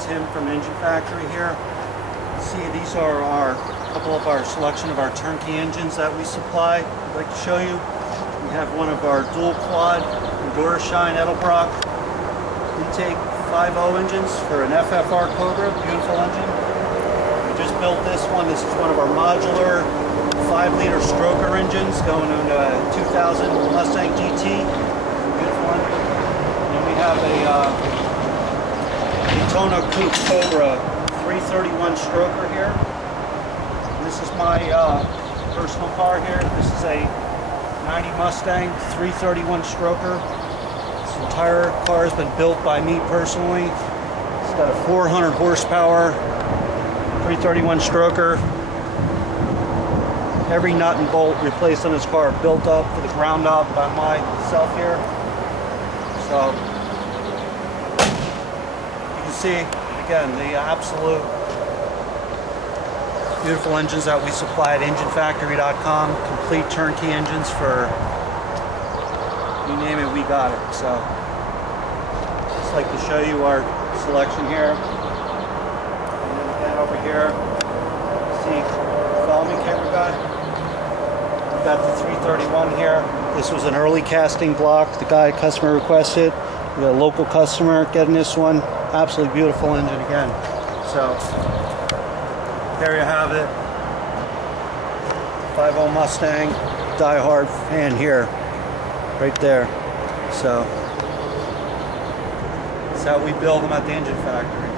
Tim from Engine Factory here. See, these are a couple of our selection of our turnkey engines that we supply. I'd like to show you. We have one of our dual quad Endurashine Edelbrock intake 5.0 engines for an FFR Cobra, beautiful engine. We just built this one. This is one of our modular 5-liter stroker engines going into a 2000 Mustang GT. Beautiful engine. And then we have a Daytona Coupe Cobra 331 stroker here. And this is my personal car here. This is a 90 Mustang 331 stroker. This entire car has been built by me personally. It's got a 400 horsepower 331 stroker. Every nut and bolt replaced on this car built up to the ground up by myself here. So you can see again the absolute beautiful engines that we supply at enginefactory.com. Complete turnkey engines for you name it, we got it. So just like to show you our selection here. And then again over here, see, follow me, camera guy. We got the 331 here. This was an early casting block. The customer requested. We got a local customer getting this one. Absolutely beautiful engine again. So there you have it. 5.0 Mustang, die-hard fan here, right there. So that's how we build them at the Engine Factory.